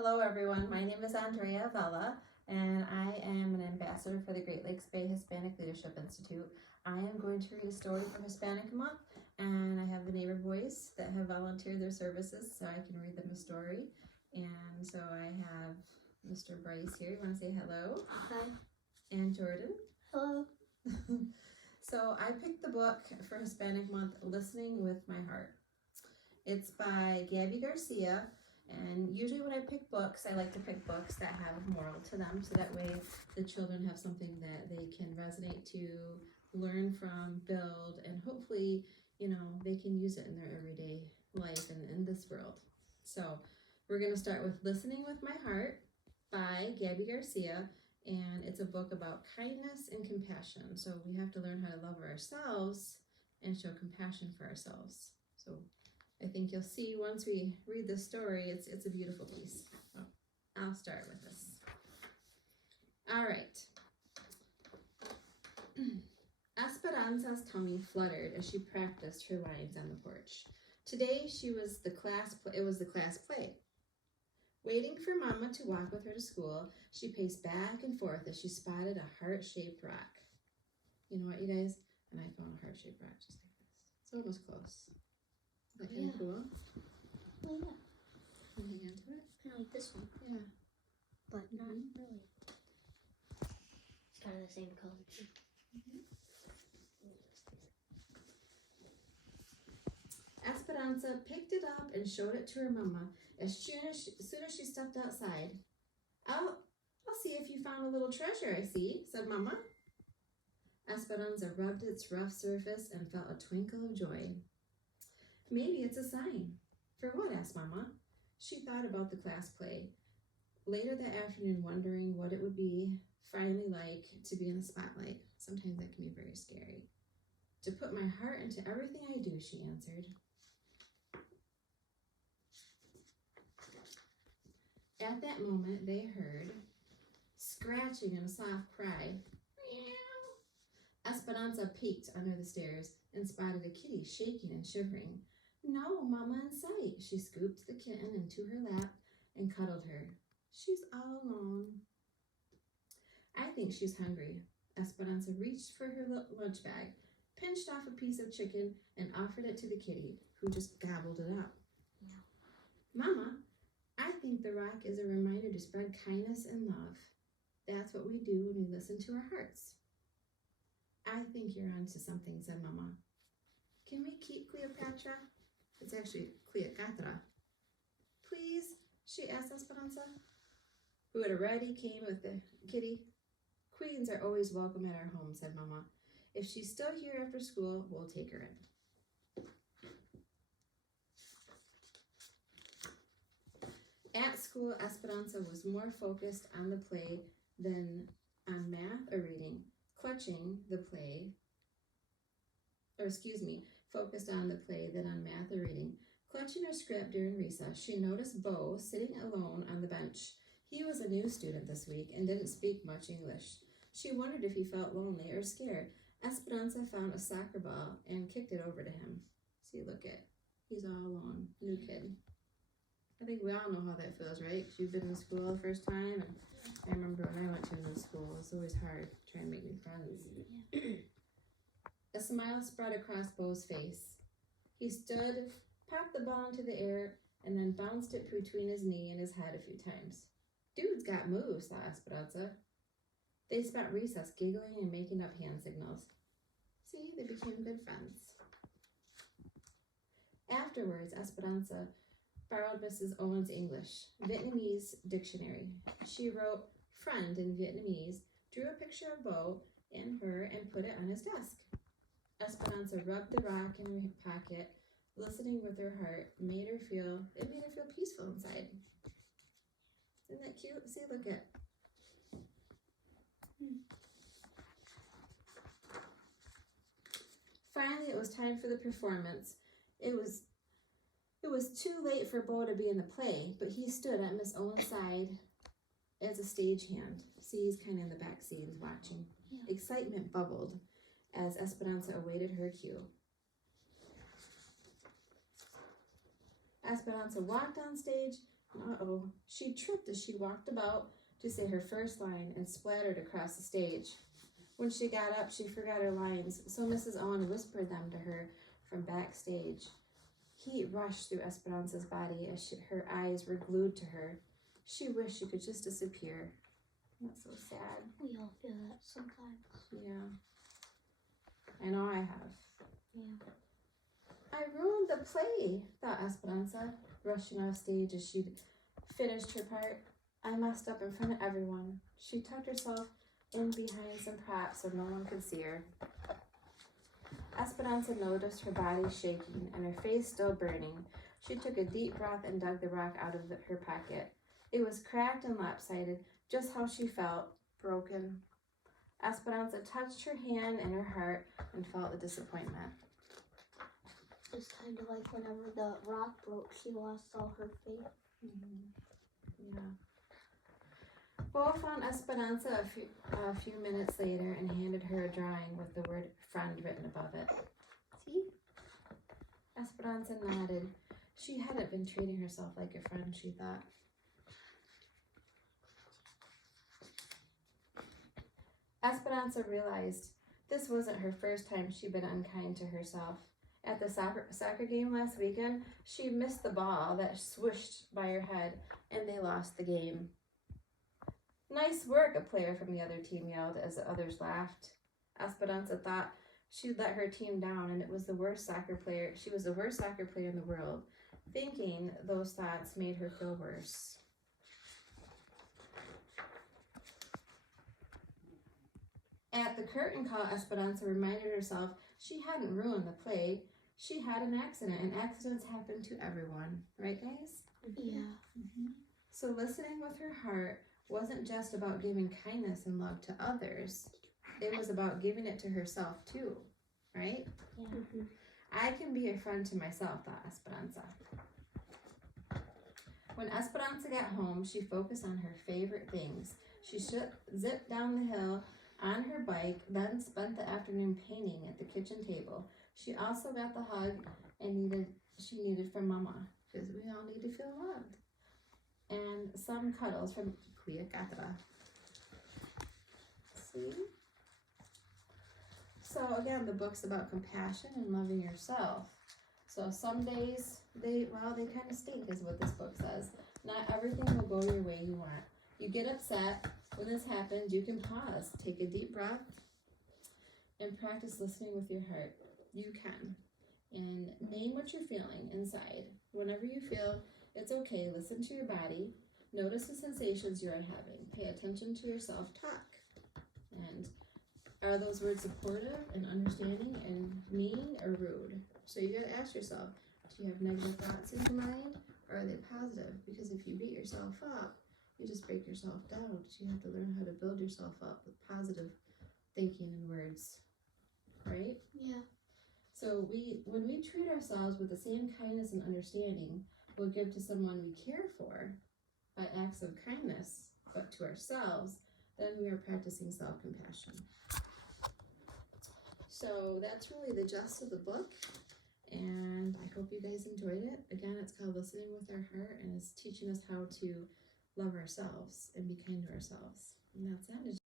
Hello everyone, my name is Andrea Vela and I am an ambassador for the Great Lakes Bay Hispanic Leadership Institute. I am going to read a story for Hispanic Month, and I have the neighbor boys that have volunteered their services so I can read them a story. And so I have Mr. Bryce here. You want to say hello? Hi. And Jordan. Hello. So I picked the book for Hispanic Month, Listening with My Heart. It's by Gabby Garcia. And usually when I pick books, I like to pick books that have a moral to them, so that way the children have something that they can resonate to, learn from, build, and hopefully, they can use it in their everyday life and in this world. So we're going to start with Listening with My Heart by Gabby Garcia, and it's a book about kindness and compassion. So we have to learn how to love ourselves and show compassion for ourselves. So I think you'll see once we read the story, it's a beautiful piece. So I'll start with this. All right. Esperanza's tummy fluttered as she practiced her lines on the porch. Today it was the class play. Waiting for Mama to walk with her to school, she paced back and forth as she spotted a heart-shaped rock. You know what, you guys? And I found a heart-shaped rock just like this. It's almost close. Is that kind of cool? Well, yeah. Can you hang on to it? Kind of like this one. Yeah. But not really. It's kind of the same color too. Esperanza picked it up and showed it to her mama as soon as she stepped outside. I'll see if you found a little treasure, I see, said Mama. Esperanza rubbed its rough surface and felt a twinkle of joy. Maybe it's a sign. For what? Asked Mama. She thought about the class play. Later that afternoon, wondering what it would be finally like to be in the spotlight. Sometimes that can be very scary. To put my heart into everything I do, she answered. At that moment, they heard scratching and a soft cry. Meow. Esperanza peeked under the stairs and spotted a kitty shaking and shivering. No, Mama in sight. She scooped the kitten into her lap and cuddled her. She's all alone. I think she's hungry. Esperanza reached for her lunch bag, pinched off a piece of chicken, and offered it to the kitty, who just gobbled it up. No. Mama, I think the rock is a reminder to spread kindness and love. That's what we do when we listen to our hearts. I think you're onto something, said Mama. Can we keep Cleopatra? It's actually Cleocatra. Please, she asked Esperanza, who had already came with the kitty. Queens are always welcome at our home, said Mama. If she's still here after school, we'll take her in. At school, Esperanza was more focused on the play than on math or reading, focused on the play than on math or reading. Clutching her script during recess, she noticed Bo sitting alone on the bench. He was a new student this week and didn't speak much English. She wondered if he felt lonely or scared. Esperanza found a soccer ball and kicked it over to him. See, look at, he's all alone, new kid. I think we all know how that feels, right? Because you've been in school the first time, and I remember when I went to a new school, it was always hard trying to make new friends. Yeah. A smile spread across Bo's face. He stood, popped the ball into the air, and then bounced it between his knee and his head a few times. Dude's got moves, thought Esperanza. They spent recess giggling and making up hand signals. See, they became good friends. Afterwards, Esperanza borrowed Mrs. Owen's English Vietnamese dictionary. She wrote friend in Vietnamese, drew a picture of Bo and her, and put it on his desk. Esperanza rubbed the rock in her pocket, listening with her heart. It made her feel peaceful inside. Isn't that cute? See, look at. Finally, it was time for the performance. It was too late for Bo to be in the play, but he stood at Miss Owen's side as a stagehand. See, he's kind of in the back scenes watching. Yeah. Excitement bubbled as Esperanza awaited her cue. Esperanza walked on stage. Uh-oh, She tripped as she walked about to say her first line and splattered across the stage. When she got up, she forgot her lines, so Mrs. Owen whispered them to her from backstage. Heat rushed through Esperanza's body as her eyes were glued to her. She wished she could just disappear. That's so sad. We all feel that sometimes. Yeah. I know I have. Yeah. I ruined the play, thought Esperanza, rushing off stage as she finished her part. I messed up in front of everyone. She tucked herself in behind some props so no one could see her. Esperanza noticed her body shaking and her face still burning. She took a deep breath and dug the rock out of her pocket. It was cracked and lopsided, just how she felt, broken. Esperanza touched her hand and her heart and felt the disappointment. It's kind of like whenever the rock broke, she lost all her faith. Yeah. Bo found Esperanza a few minutes later and handed her a drawing with the word friend written above it. See? Esperanza nodded. She hadn't been treating herself like a friend, she thought. Esperanza realized this wasn't her first time she'd been unkind to herself. At the soccer game last weekend, she missed the ball that swished by her head, and they lost the game. Nice work, a player from the other team yelled as the others laughed. Esperanza thought she'd let her team down, and she was the worst soccer player in the world. Thinking those thoughts made her feel worse. At the curtain call, Esperanza reminded herself she hadn't ruined the play. She had an accident, and accidents happen to everyone. Right, guys? Yeah. So listening with her heart wasn't just about giving kindness and love to others. It was about giving it to herself, too. Right? Yeah. I can be a friend to myself, thought Esperanza. When Esperanza got home, she focused on her favorite things. She zipped down the hill on her bike, then spent the afternoon painting at the kitchen table. She also got the hug she needed from Mama, because we all need to feel loved. And some cuddles from Kuya Katra. See? So again, the book's about compassion and loving yourself. So some days, they kind of stink is what this book says. Not everything will go your way you want. You get upset. When this happens, you can pause, take a deep breath, and practice listening with your heart. You can. And name what you're feeling inside. Whenever you feel it's okay, listen to your body. Notice the sensations you are having. Pay attention to your self-talk. And are those words supportive and understanding and mean or rude? So you gotta ask yourself, do you have negative thoughts in your mind, or are they positive? Because if you beat yourself up, you just break yourself down. So you have to learn how to build yourself up with positive thinking and words, right? Yeah. So when we treat ourselves with the same kindness and understanding we'll give to someone we care for by acts of kindness, but to ourselves, then we are practicing self-compassion. So that's really the gist of the book, and I hope you guys enjoyed it. Again, it's called Listening with Our Heart, and it's teaching us how to love ourselves and be kind to ourselves. And that's it.